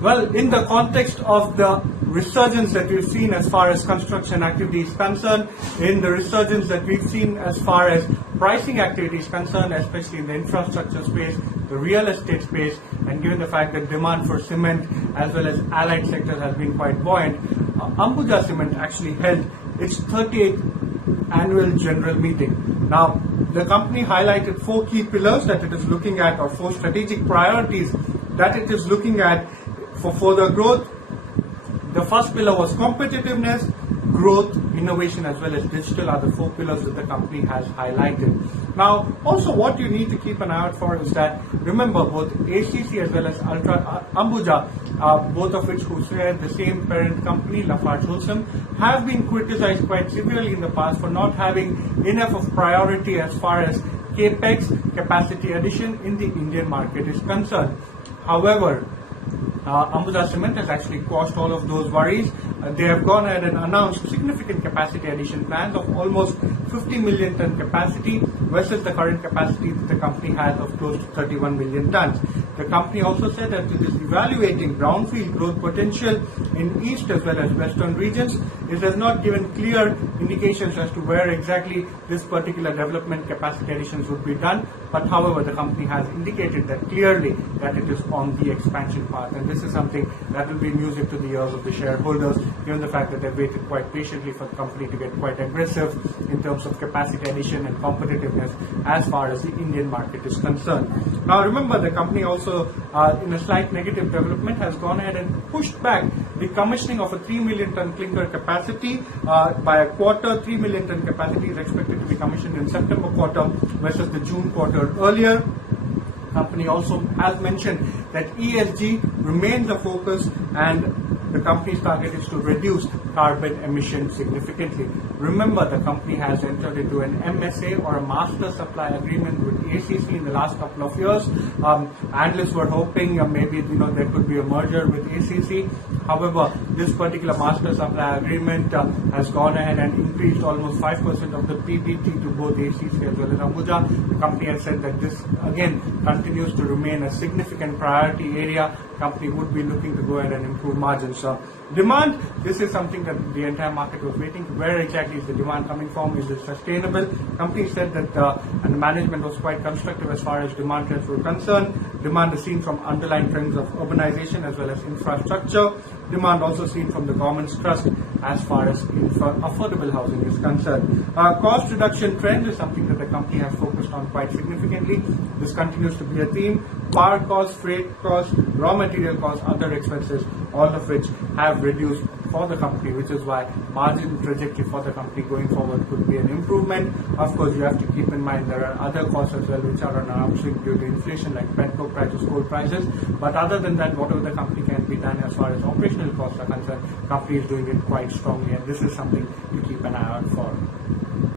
Well, in the context of the resurgence that we've seen as far as construction activity is concerned, in the resurgence that we've seen as far as pricing activity is concerned, especially in the infrastructure space, the real estate space, and given the fact that demand for cement as well as allied sectors has been quite buoyant, Ambuja Cement actually held its 38th annual general meeting. Now, the company highlighted 4 key pillars that it is looking at, or 4 strategic priorities that it is looking at for further growth. The first pillar was competitiveness, growth, innovation, as well as digital are the 4 pillars that the company has highlighted. Now, also what you need to keep an eye out for is that, remember, both ACC as well as Ambuja, both of which who share the same parent company, LafargeHolcim, have been criticized quite severely in the past for not having enough of priority as far as capex, capacity addition in the Indian market is concerned. However, Ambuja Cement has actually quashed all of those worries. They have gone ahead and announced significant capacity addition plans of almost 50 million ton capacity versus the current capacity that the company has of close to 31 million tons. The company also said that it is evaluating brownfield growth potential in east as well as western regions. It has not given clear indications as to where exactly this particular development capacity additions would be done, but however the company has indicated that clearly that it is on the expansion path, and this is something that will be music to the ears of the shareholders, given the fact that they've waited quite patiently for the company to get quite aggressive in terms of capacity addition and competitiveness as far as the Indian market is concerned. Now remember, the company also in a slight negative development has gone ahead and pushed back the commissioning of a 3 million ton clinker capacity by a quarter. 3 million ton capacity is expected to be commissioned in September quarter versus the June quarter earlier. Company also has mentioned that ESG remains a focus, and the company's target is to reduce carbon emissions significantly. Remember, the company has entered into an MSA, or a master supply agreement, with ACC in the last couple of years. Analysts were hoping maybe there could be a merger with ACC. However, this particular master supply agreement has gone ahead and increased almost 5% of the PBT to both ACC as well as Ambuja. The company has said that this again continues to remain a significant priority area. Company would be looking to go ahead and improve margins. Demand, this is something that the entire market was waiting. Where exactly is the demand coming from? Is it sustainable? Company said that, and the management was quite constructive as far as demand trends were concerned. Demand is seen from underlying trends of urbanization as well as infrastructure. Demand also seen from the government's trust as far as affordable housing is concerned. Cost reduction trend is something that the company has focused on quite significantly. This continues to be a theme. Power costs, freight costs, raw material costs, other expenses, all of which have reduced for the company, which is why margin trajectory for the company going forward could be an improvement. Of course, you have to keep in mind there are other costs as well which are on an upswing due to inflation, like petcoke prices, coal prices. But other than that, whatever the company can be done as far as operational costs are concerned, company is doing it quite strongly, and this is something to keep an eye out for.